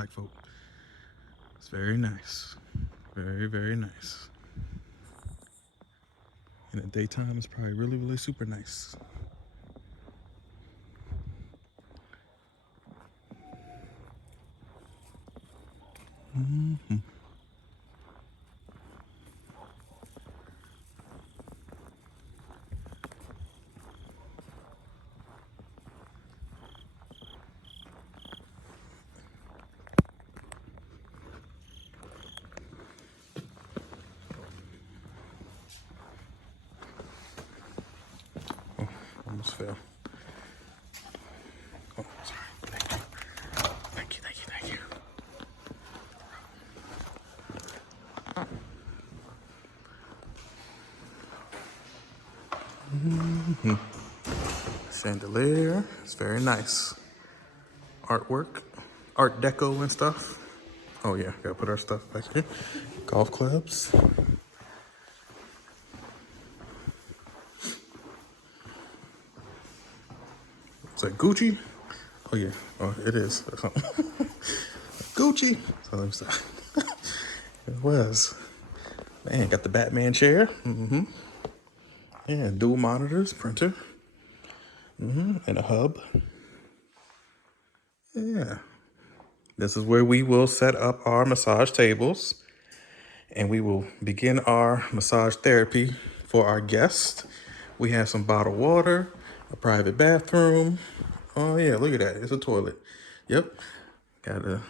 black folk. It's very nice. Very, very nice. In the daytime, it's probably really, really super nice. Oh, almost fell. Oh, sorry. Thank you. Thank you, thank you, thank you. Chandelier. It's very nice. Artwork, art deco and stuff. Oh yeah, gotta put our stuff back here. Golf clubs. Is that Gucci? Oh yeah. Oh, it is. Or something. Gucci. So let me stop. It was. Man, got the Batman chair. Yeah, dual monitors, printer. And a hub. Yeah. This is where we will set up our massage tables and we will begin our massage therapy for our guests. We have some bottled water, a private bathroom. Oh yeah, look at that. It's a toilet. Yep. Got a,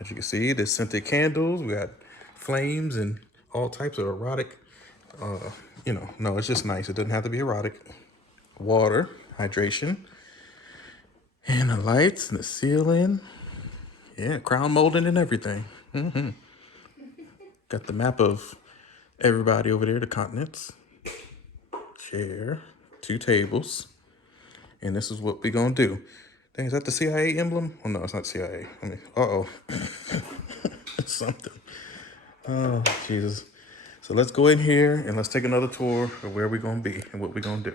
as you can see, there's scented candles. We got flames and all types of erotic, no, it's just nice. It doesn't have to be erotic. Water, hydration, and the lights and the ceiling. Yeah, crown molding and everything. Got the map of everybody over there, the continents. Chair, 2 tables. And this is what we're gonna do. Dang, is that the CIA emblem? Oh no, it's not CIA. I mean, It's something. Oh, Jesus. So let's go in here and let's take another tour of where we're gonna be and what we're gonna do.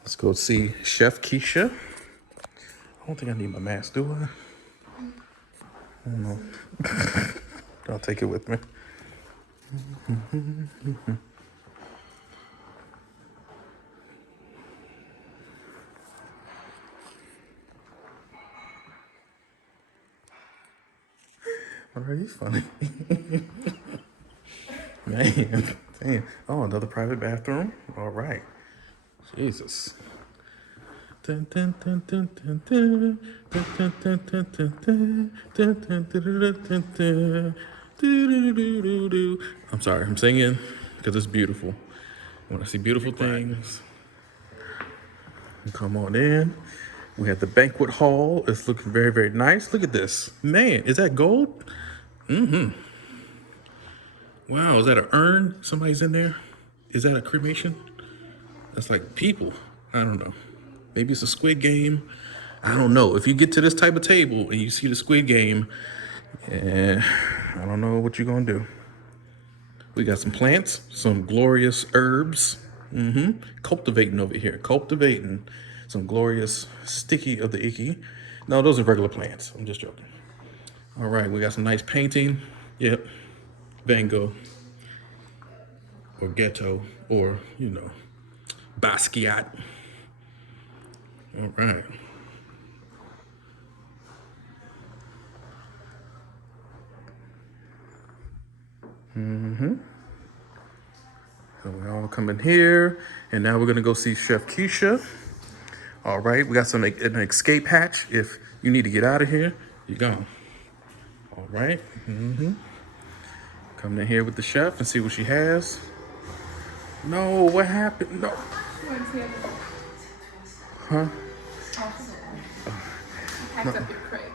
Let's go see Chef Keisha. I don't think I need my mask, do I? I don't know. I'll take it with me. What are you funny? Man, damn. Oh, another private bathroom. All right. Jesus. I'm sorry, I'm singing because it's beautiful. When I see beautiful things, come on in. We have the banquet hall. It's looking very, very nice. Look at this. Man, is that gold? Wow, is that an urn? Somebody's in there? Is that a cremation? That's like people. I don't know. Maybe it's a Squid Game. I don't know. If you get to this type of table and you see the Squid Game, I don't know what you're gonna do. We got some plants, some glorious herbs. Cultivating over here. Cultivating some glorious sticky of the icky. No, those are regular plants. I'm just joking. All right, we got some nice painting. Yep. Van Gogh. Or Ghetto. Or, Basquiat. All right. So we all come in here, and now we're gonna go see Chef Keisha. All right, we got an escape hatch. If you need to get out of here, you go. All right. Come in here with the chef and see what she has. No, what happened? No. Huh? Packed up your crate.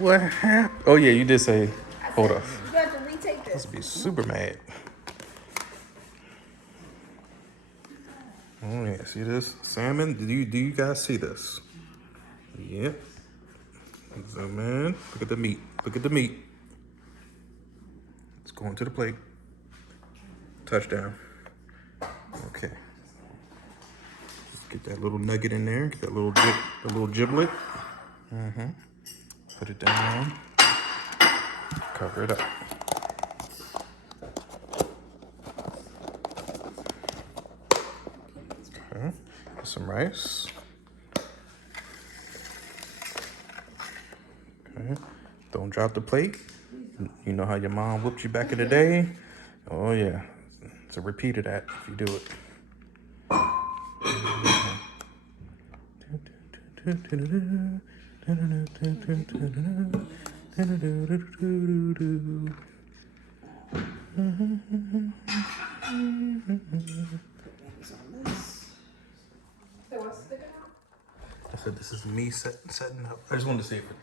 What happened? Oh yeah, you did say. Hold up. You have to retake this. Must be super mad. Oh yeah, see this salmon? Do you guys see this? Yep. Zoom in. Look at the meat. Look at the meat. It's going to the plate. Touchdown. Okay. Just get that little nugget in there. Get that little the little giblet. Put it down. Cover it up. Okay. Get some rice. Okay. Don't drop the plate. You know how your mom whooped you back in the day? Oh yeah. So repeat of that if you do it. So what's sticking out? I said this is me setting up. I just wanted to see if it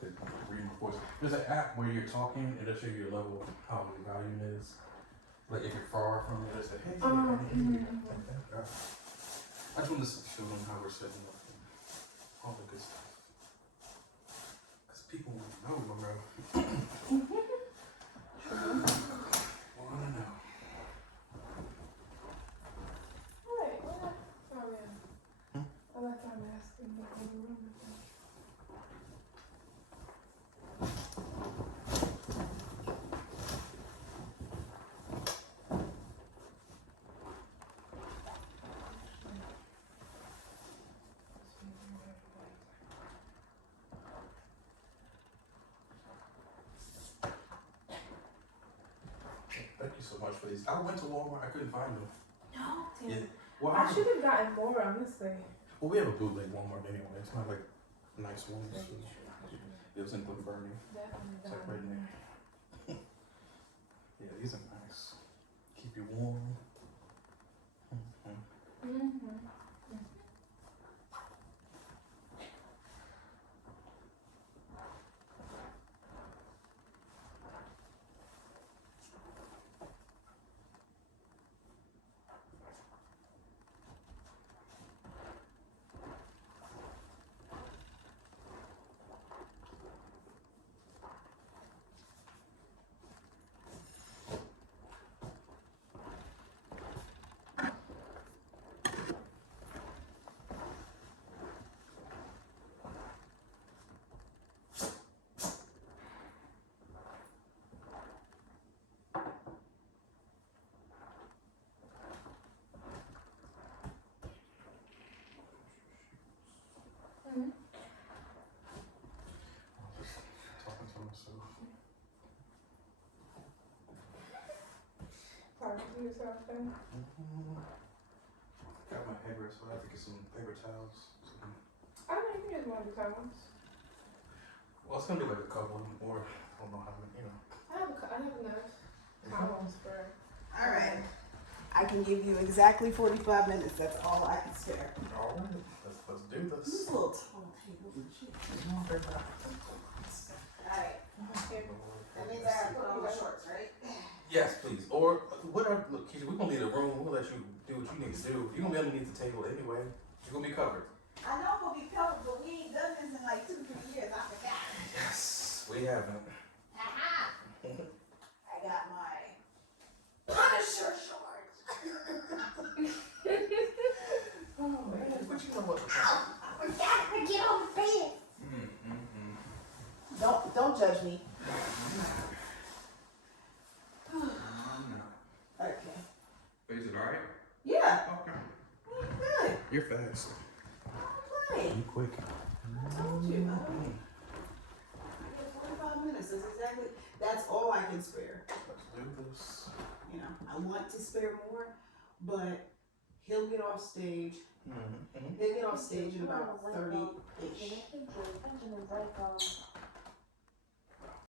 could read my voice. There's an app where you're talking, it'll show you your level of how the volume is. Like if you're far from it, it'll say, hey, I just wanted to show them how we're setting up and all the good stuff. Because people want to know, bro. Want to know. Wait, what? Oh yeah. I left my mask in the other room. Thank you so much for these. I went to Walmart, I couldn't find them. No, damn. Yeah. Well, I should have gotten more, honestly. well, we have a bootleg Walmart anyway. It's not like nice ones. It was in Glen Definitely It's like got right more. there. Yeah, these are nice. Keep you warm. Talking to myself. Talking to yourself then. Got my hair, so I have to get some paper towels. I know you can use one of the times. Well, it's gonna be like a couple or I don't know how many, you know. I have enough towels for. All right. I can give you exactly 45 minutes. That's all I can spare. All right, let's do This this. little tall table and shit. All right. That means I gotta put on my shorts, right? Yes, please. Or whatever. Look, Keisha, we're gonna leave the room. We'll let you do what you need to do. You're gonna be underneath the table anyway. You're gonna be covered. I know we'll be covered, but we ain't done this in like 2-3 years. I forgot. Yes, we haven't. Aha! I got my Punisher shorts. Oh man, what you know what? I forgot to get on the bed. Don't judge me. Okay. Is it alright? Yeah. Okay. Good. You're fast. Okay. You quick. I told you. I get 45 minutes. That's all I can spare. Let's do this. You know, I want to spare more, but he'll get off stage. He'll get off stage in about 30-ish.